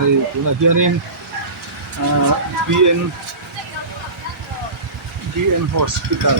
hay tuna hianin BN Hospital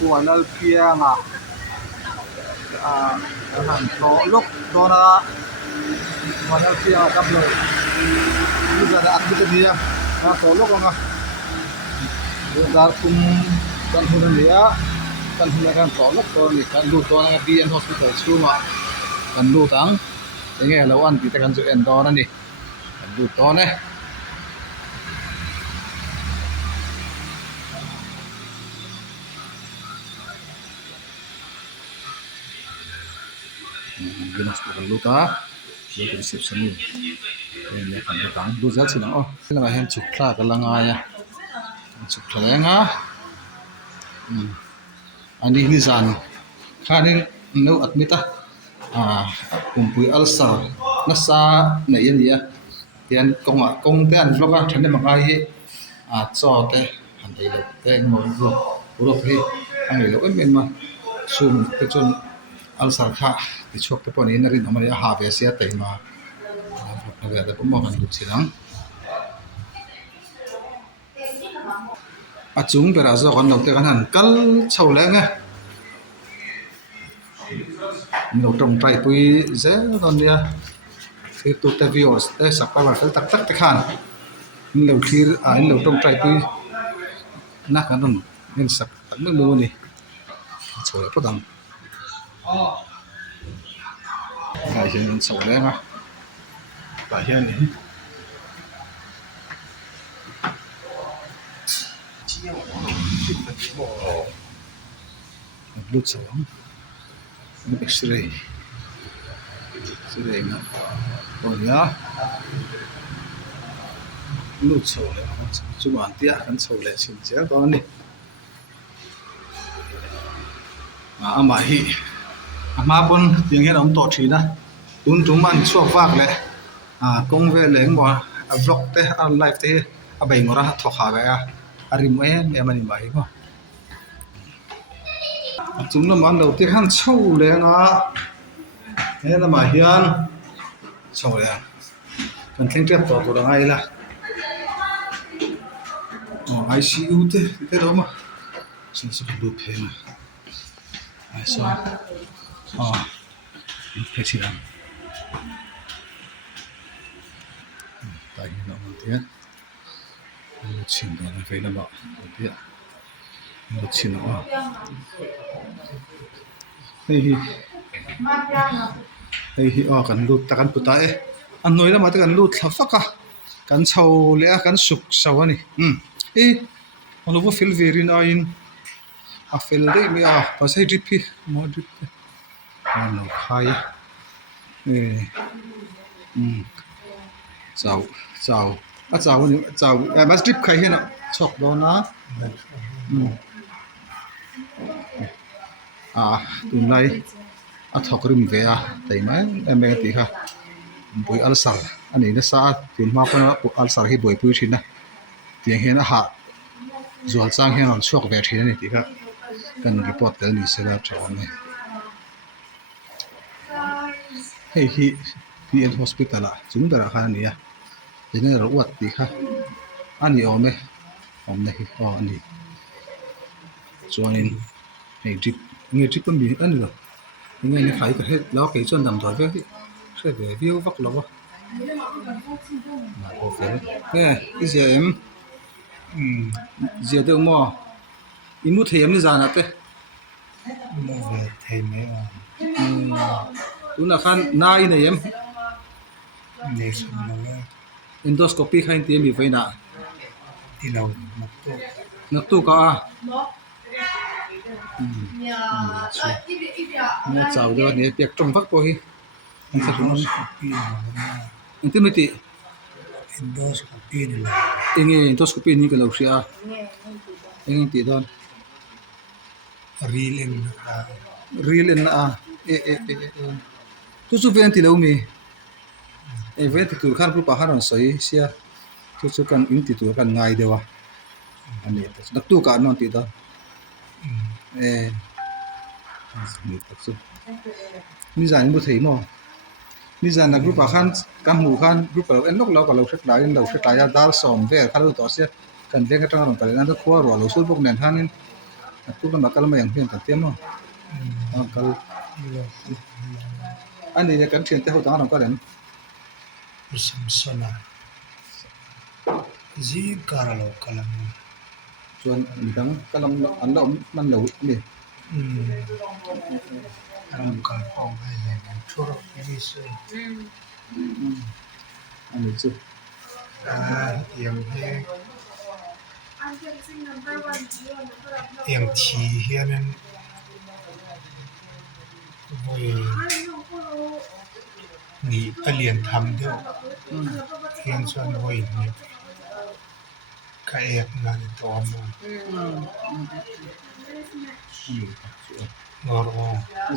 Kuala Pianga han to lok dona Kuala Pianga kaplo ni da akita dia na to lok nga dar kum kan hunan dia kan hunan kan to lok to ni kan lu to na BN Hospital suma kan lu tang nge lawan kita kan su en to na ni kan lu to ne Ginas ko luta lu reception ni ni kan tang du zal sinang oh sila hen chukla kalanga ya chukla nga ani ni zan khanin no admita kumpui alsar nasa na yan ya yan kong te an vlog a thane mangai cho te han dei lo te mo ro hi ang lo em ma sum te chun alsar kha ti chok te poni na rin amari ha be sia te ma na ga da mo kan lu chinang chung bera zo kon lo te kan han kal chau le nga no trong trai pui ze don dia se tu te viewers te sakpa wa tak tak te khan lo thir lo trong trai pui na kan non nen sak tak mo ni choi po dang cái hiện sầu đen á cái hiện này lút sầu X-ray X-ray nè rồi nhá lút sầu này chú bạn tia kan sầu này xin chào con đi mà hi mà pon tiếng hết ông tổ trí na tun chúng man suộc vác lệ công về lệnh mà vlog te live te bảy ngora thọ khá vậy rim em mình bảy mà chúng nó mang đầu tiên han sâu lệ thế là mà hiền sâu lệ cần thanh trép tổ của ai là ICU thế đó mà xin sự đủ thế mà sao cái gì đó tại nó một thế một chuyện đó là phải là bảo một thế một chuyện đó hey cần lụt ta cần bút tay anh nói là mà ta cần lụt là phắc à cần sầu lẽ cần sụp sầu này anh lúc phil về na in phil đấy mi pas hay drip mo drip nó khai chào chào chào mà drip khai hết nè chọc đó na tụi này thọc rim về tại mấy em tí ha buổi alsar anh ấy nó sa phim mà con alsar hi buổi buổi chín nè tiếng hết nó hạ rồi sang hết nó chọc về chín này tí ha cần report tới đi sẽ ra chỗ này hi BN Hospital chúng ta là này thế nên là uất tí ha anh ấy ôm này anh ấy cho nên này drip nghe drip con bị anh rồi nghe nó phải hết lo cái chân nằm thôi với sẽ về view vắt lắm mà ok nè cái gì em giờ tôi mua im mua thêm như nào thế mua về thêm mấy tú là khan nai này em để xong rồi endoscopy khan tiền bị vậy nè đi lâu nó tu cả nó chào cho này tiệc trong vắt coi anh sẽ không anh tin mấy tỷ endoscopy này là anh nghe endoscopy như cái lâu xia anh tỷ đó real in tu su ven ti lo mi ven ti tur khan pu pa haron soi sia tu kan in ti tur kan ngai dewa ani dak tu ka non ti da ni tak su นี่จานบุตรหมอนี่จานนักรูปขันกัมหูขันรูปเราเอ็นลูกเราก็เราเช็ดลายเราเช็ดลายดาร์สอมเวร์ข้ารู้ตัวเสียกันเรื่องกระทั่งเราไปนั่นก็ขั้วรัวเราสู้พวกเนี่ยท่านนี่ทุกคนมากันมาอย่างเพียงแต่เตี้ยมั้งกันอันนี้จะกันเชียนแต่หัวตั้งเราก็เด่น Samsona Zikara kalam. ส่วนมีทั้งกำลังอันเรามันเหลวนี่ Alam kalpong ay churo iliso. อันนี้สุด Yang yang chi hianin voi ni alien tham deuh hian chuan voi ni ka ek na ni tom ngor o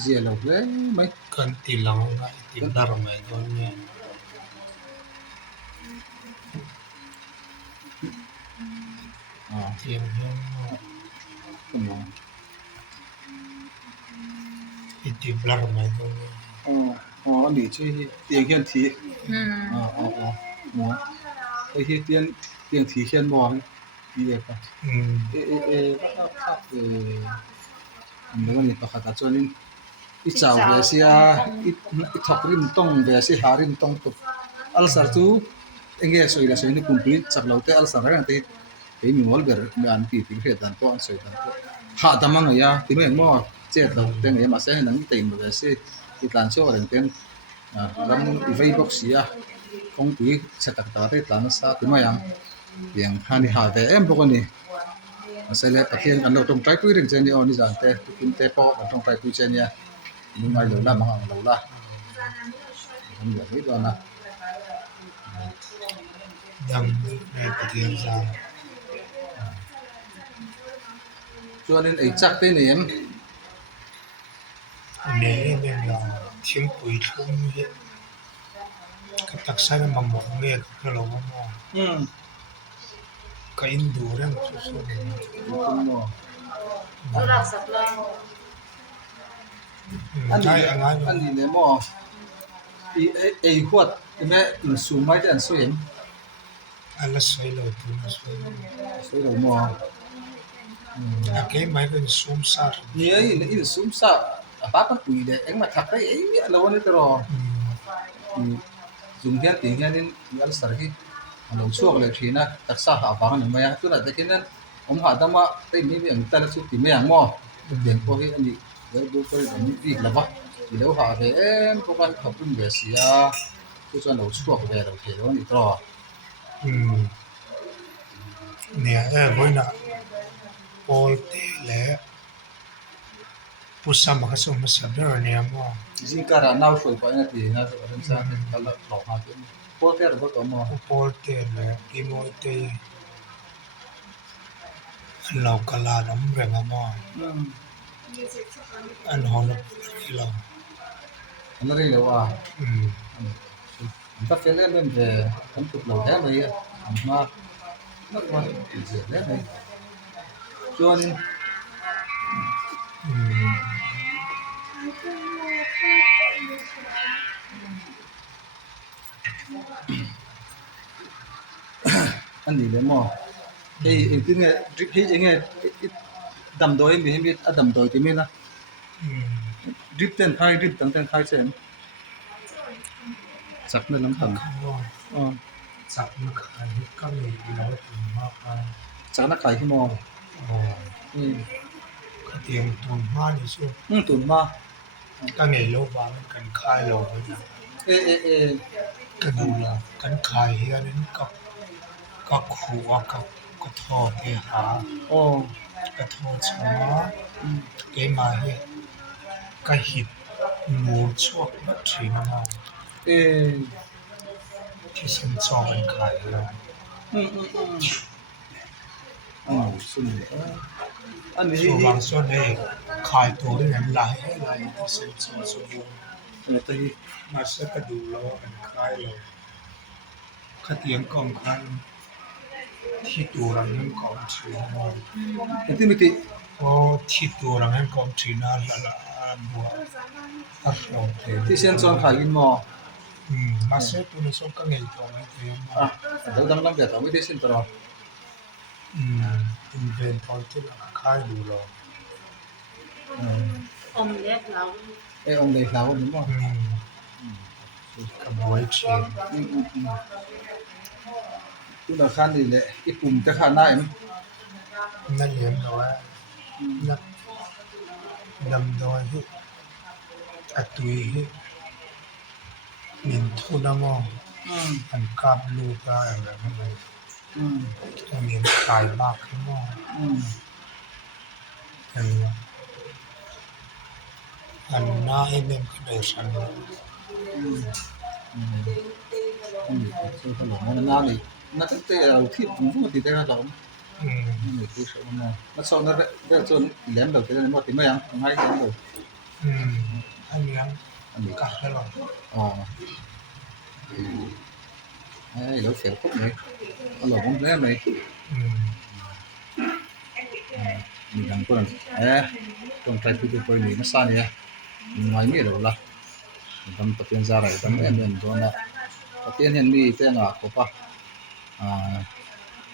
เสียเราเลยไหม kan tilang na itindar mai don ni tiang hian คุณหมอ itiblar mai don ni อันนี้ช่วยเตียงเขียนทีหมอไอ้เตียงทีเขียนบอลดีเลยป่ะอันนี้ก็นี่ปกติส่วนนี้อีเจ้าเวสีอีทับริมต้องเวสีหาริมต้องตุกอัลซาร์ตูเอ็งเกสวยละสวยนี่คุมพิจับเราแต่อัลซาร์กันที่ไปมีมอลเบอร์งานที่ที่เหตุการณ์ตัวอันสวยตั้งตัวหาดมังไงที่ไม่เห็นมอเจ็ดเราแต่ไงมาเสียให้หนังตีนเวสีที่การช่วยอะไรเต็มรำอีไวบ็อกซี่คงปีเสตักตาที่ตานซาที่ไม่ยังฮันนี่หาแต่พวกนี้เสร็จแล้วประเทศอันเราต้องใช้ปุ๋ยเรื่องเจนี่อันนี้จังแต่คุณแต่พอเราต้องใช้ปุ๋ยเจนี่มึงไม่เหลือละมั้งเหลือละผมอยากให้ดูนะ dam na patiang sa ส่วนนี้ไอ้จักรที่นี่ ne ne la thing pui thum hi ka taksa na mamok nge ka lo mo ka indu ram su su คุณหมอ ai angai อันนี้เนี่ยหมอไอ้ขวดแม่อินซูมไม่ได้อันสวย ala sai lo tu na su สวยเลยหมอ ake mai kan sum sar นี่ไอ้อินซูมซะป้าปันปุ๋ยเด็กเอ็งมาทักได้ไอ้เนี่ยเราวันนี้ตลอดจุงเฮียนติงเฮียนนี่ยันสารที่เราช่วงเลยทีนะตักษาหาฟังหนึ่งไหมตัวนั้นแต่แค่นั้นผมหาดมาได้มีอย่างแต่ละสุดที่ไม่อย่างหม้อเดี๋ยวพอให้อันนี้เดี๋ยวดูไปอันนี้ดีแล้ววะเดี๋ยวหาไปพวกมันขับรุ่นเบียร์เสียทุกส่วนเราช่วงเบียร์เราเทแล้วนี่ตลอด ne voi na pol te le pusam ka sum sa ber ne mo จริงๆการน่าช่วยไปนะทีนะแต่ว่าเรื่องสร้างเป็นตลาดหลอกหาเป็นพวกแค่เราตัวหม้อ pol te le ki mo te lo kala nam re ma mo an hon lo อันนั้นเรียกว่า ถ้าเป็นเรื่องเดิมผมถูกหลอกแท้เลยมานักวันเสียแล้วเลยจนอันนี้เลยมั้งไอ้ที่เนี่ยดริปที่ยังไงดำโดยมีให้มีดำโดยที่มีนะดริปเต้นไทยดริปตั้งเต้นไทยเช่นสักนั่นน้ำตาล สักนักขันก็มีเราถึงมากไป สักนักขายที่มอง ก็เตรียมตุนมาในช่วง ตุ่นมา ก็ในโลกว่ามันกันคายโลกนะ เออ ก็ดูแลกันคายเฮียนั้นก็ขัวก็ทอดเที่หา โอ้ ก็ทอดช้าเกมาเฮียก็หิดหมูช่วงบัดทีมา เออ ที่ฉันชอบกันคายเลย สุดอันนี้ ส่วนบางส่วนเนี่ยขายตัวได้เงินหลายที่ฉันชอบสมบูรณ์ ตัวนี้ มาสักดูแล้วกันคายเลยขัดเตียงกองคันที่ตัวเรานั้นกองถือมา อันที่มิติ ก็ที่ตัวเรานั้นกองถือน่าละ บัวอัพโหลดเทป ที่เซียนซอนขายกินหมอ มาเซตุนส่งก็ไงตรงไอ้เทป อ่ะเดี๋ยวดังๆเดี๋ยวไม่ได้เซียนตลอด อินเวนทอร์ที่เราขายดูเรา ông lét lâu เออองค์เดชเราหรือเปล่า กับไวเชน คุณอาคารนี่แหละอีปุ่มจะขาดได้มั้ย นั่นเลี้ยงเราว่านักดำดอยที่อัตุยที่มินทุนามองอันกับลูกอะไรนั่นเลยมีขายมากขึ้นมองอันน่าให้เมมก็ได้สัน คือขนมมันน่านี่น่าตั้งแต่เราที่ผมพูดติดได้ก็ต้องนี่คือสมัยมันสอนได้ได้จนแหลมเดี๋ยวจะได้หมดที่ไม่ยังง่ายจังเลย อันนี้ อันนี้ กัดได้หรอ อ๋อไอ้เราเสียปุ๊บเลยอร่อยผมแล้วไหมมีดังคนต้องใช้ผู้ช่วยนี่มาสานเนี่ยไม่มีหรอกล่ะทำประเทศอะไรทำเอ็มตัวน่ะประเทศเห็นมีแต่งอ่ะเขาปะ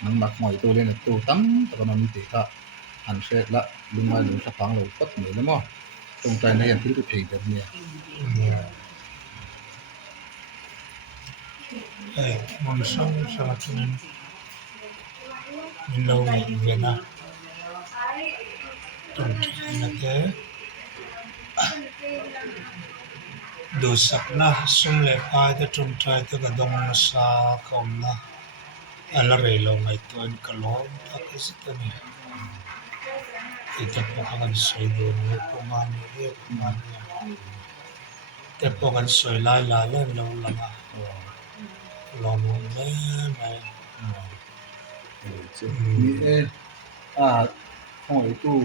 มันมักหมอยตัวเล่นตัวตั้งแต่ก็มันมีติดก็อันเสร็จละลุงมาลุงสักพังเราปั๊บเหนื่อยแล้วมั้งตรงใจในยันที่ตัวเพลงแบบเนี้ย มันส่งสารทุนมิโลเวนะตรงที่นั่นเองดูสักนะสุ่มเล็กไปแต่ตรงใจแต่ก็ดงมาสาคมนะอะไรเรื่องไอ้ตัวนี้ก็ล้อมทักสิตัวนี้ที่จะพวกกันสวยดูนี่พวกมันนี่พวกมันเนี่ยแต่พวกกันสวยลายลายเล่นเราละนะลองดูแม่ไหม มีห้องไอ้ตู้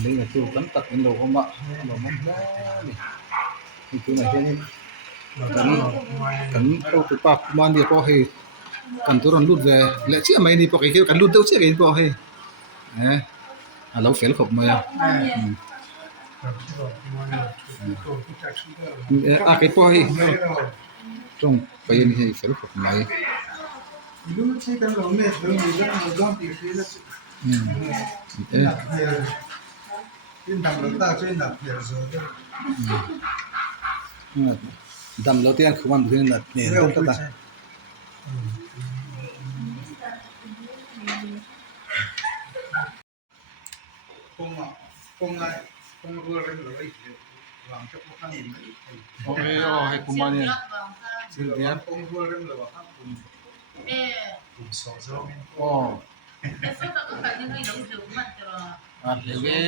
เลี้ยงตู้กันตัดเป็นโลก็มาโลมันได้นี่คือไหนที่นี่ เราจะลองไว้ กันเอาไปปากมันเดียวพอให้กันตัวรันรุดเลยและเชื่อไหมนี่พอให้กันรุดเดียวเชื่อกันพอให้เราเฟลขบมา เราจะลองไว้ตัวที่จะช่วยเรา ไปพอให้ตรงไปนี่ให้เฟลขบมา รู้ใช่กันเราเนี่ยเราอยู่แล้วเราต้องตีฟีแล้วหนักเพียร์ยิ่งทำเราตั้งใจหนักเพียร์สุด ดำเราเตี้ยนคือมันเพื่อนน่ะเนี่ยต้องตัดคงรู้เรื่องอะไรหลังจากพวกท่านเห็น โอเคให้คุมาเนี่ย lát vào ha สิเดียน คงรู้เรื่องอะไรว่าครับผม ê ผมสอนเราเนี่ย อ๋อ cái số đó có phải những cái giống rượu mặt rồi เดี๋ยวเว้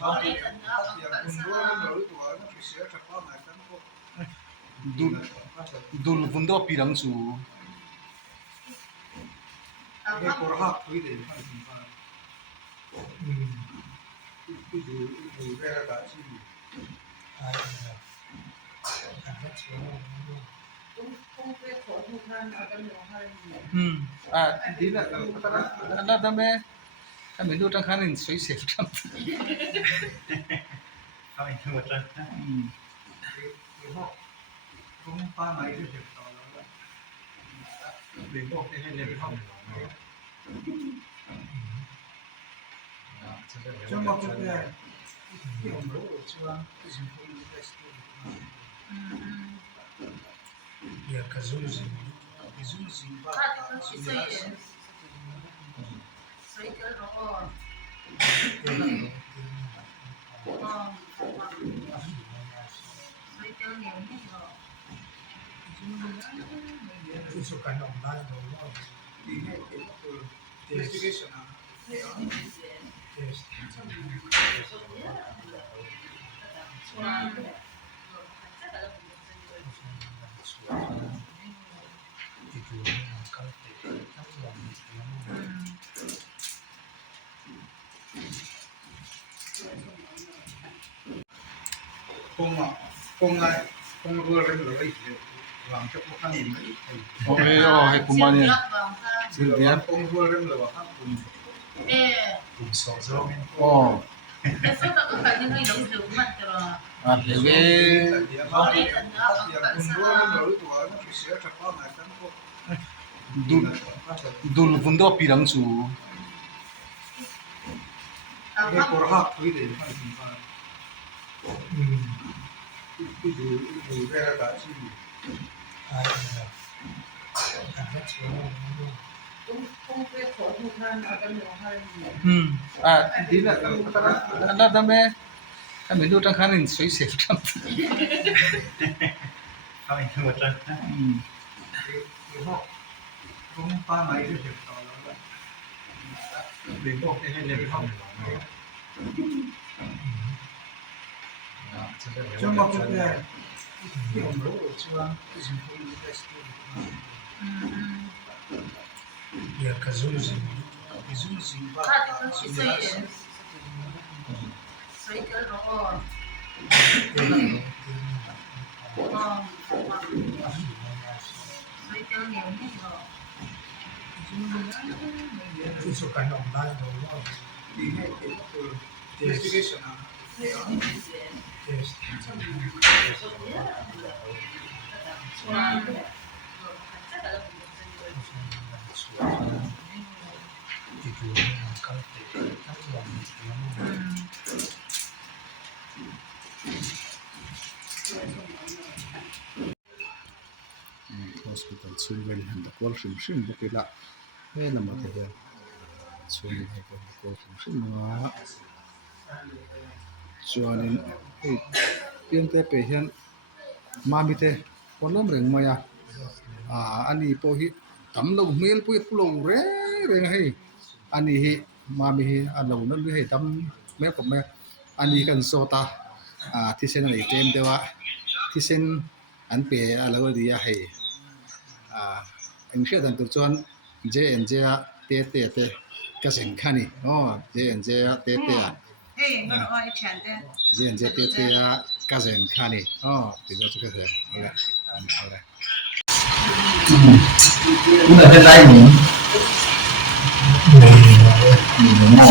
có lấy tận đó อ ông ย่าง tận คุณรู้ sao เรื่องอะไรตัวนั้นคือเสียจากพ่อหมายกันพวก ดูฟุนโดปีหลังสู่ เรื่องโคราชคุยเดี๋ยวให้คุณฟังดูเรื่องการที่ดีละแล้วทำไมถ้าไม่ดูทางข้างนึงสวยเสียทั้ง เอาอีกทั้งหมดเลยคงป้าไหนที่เด็กต่อแล้วเด็กบอกให้เรียนเข้าจะมาพูดเนี่ยที่ผมรู้ชื่อว่าที่สิ่งที่มีได้สิ่งที่อยากจะรู้สิ่งว่า 他这个是水果肉水果牛那个 ที่สุดการออกได้โดยว่าดีให้เป็นตัว investigation นะ คงรู้เรื่องอะไรหลังจากพวกท่านเห็น โอเคให้คุมาเนี่ย lát vào ha สิเดียน คงรู้เรื่องอะไรว่าครับผม ê ผมสอนเราเนี่ย อ๋อ cái số đó có phải những người nấu rượu mặt rồi le ve có lấy cần đó cần sao dul vundo pirang chu à cái cổ họng quý để phải đủ ra là chỉ không biết khổ một năm ở trong nhiều hơn di na ala dame kami do tang khanin soi se tam không ảnh hưởng chân cái họng cũng ba mấy cái việc đó là để bộ cái này lên họng trong một cái Ya kazuzi à thì con chỉ xoay cái đó xoay cái nhiều nhất rồi tusukan online dulu investigation test itu kalau hospital children and the call shim bukila he lama the he chuni he ko call shim ma chuanin piang te pe hian mami te konom reng maya ani po hi tam lo mel pu lo re re hi ani hi mami hi alo nan hi tam me ko me ani kan sota thi sen nei tem dewa thi sen an pe alo dia hei anh sẽ đăng tự chuan JNJ TT cái sinh khani JNJ TT JNJ TT cái sinh khani thì nó sẽ thế cũng là cái tay mình mò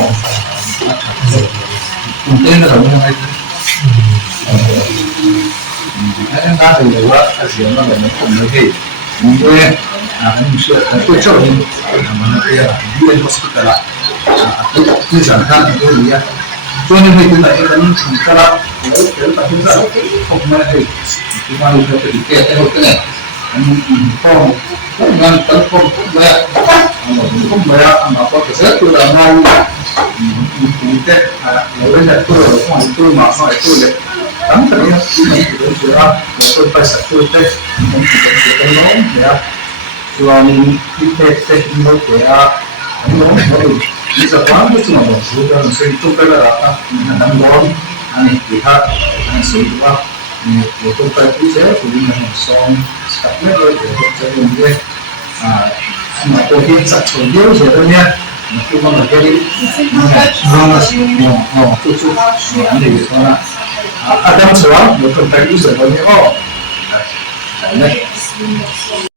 cũng tên là không hay anh ta từ đầu á cái gì nó là nó không như thế mình tôi cho mình mà cái viện hospital cái sản phẩm cái gì á cho nên mình lại cái sản phẩm cái phải chúng ta không mà thì chúng ta phải tự kể cái này không ngăn tấn công không bẻ mà có thể rất là ngay cũng thế bây giờ tôi mà hỏi tôi để tắm cái này tôi sẽ ra tôi phải sạch tôi thế mình chỉ cần nói để cho nên cái test nó để nó bây giờ quá cái chuyện mà số lượng sẽ chung cái là năm đón anh thì khác anh số ba để tôi phải cứ thế thì mình xong sắp hết rồi để cho mình nghe mà tôi hiện sạch số nhiều rồi thôi nha mà khi mà cái đi nó là tôi chụp anh để cho nó Adam Sawant, tôi phải cứ rồi thôi nhé.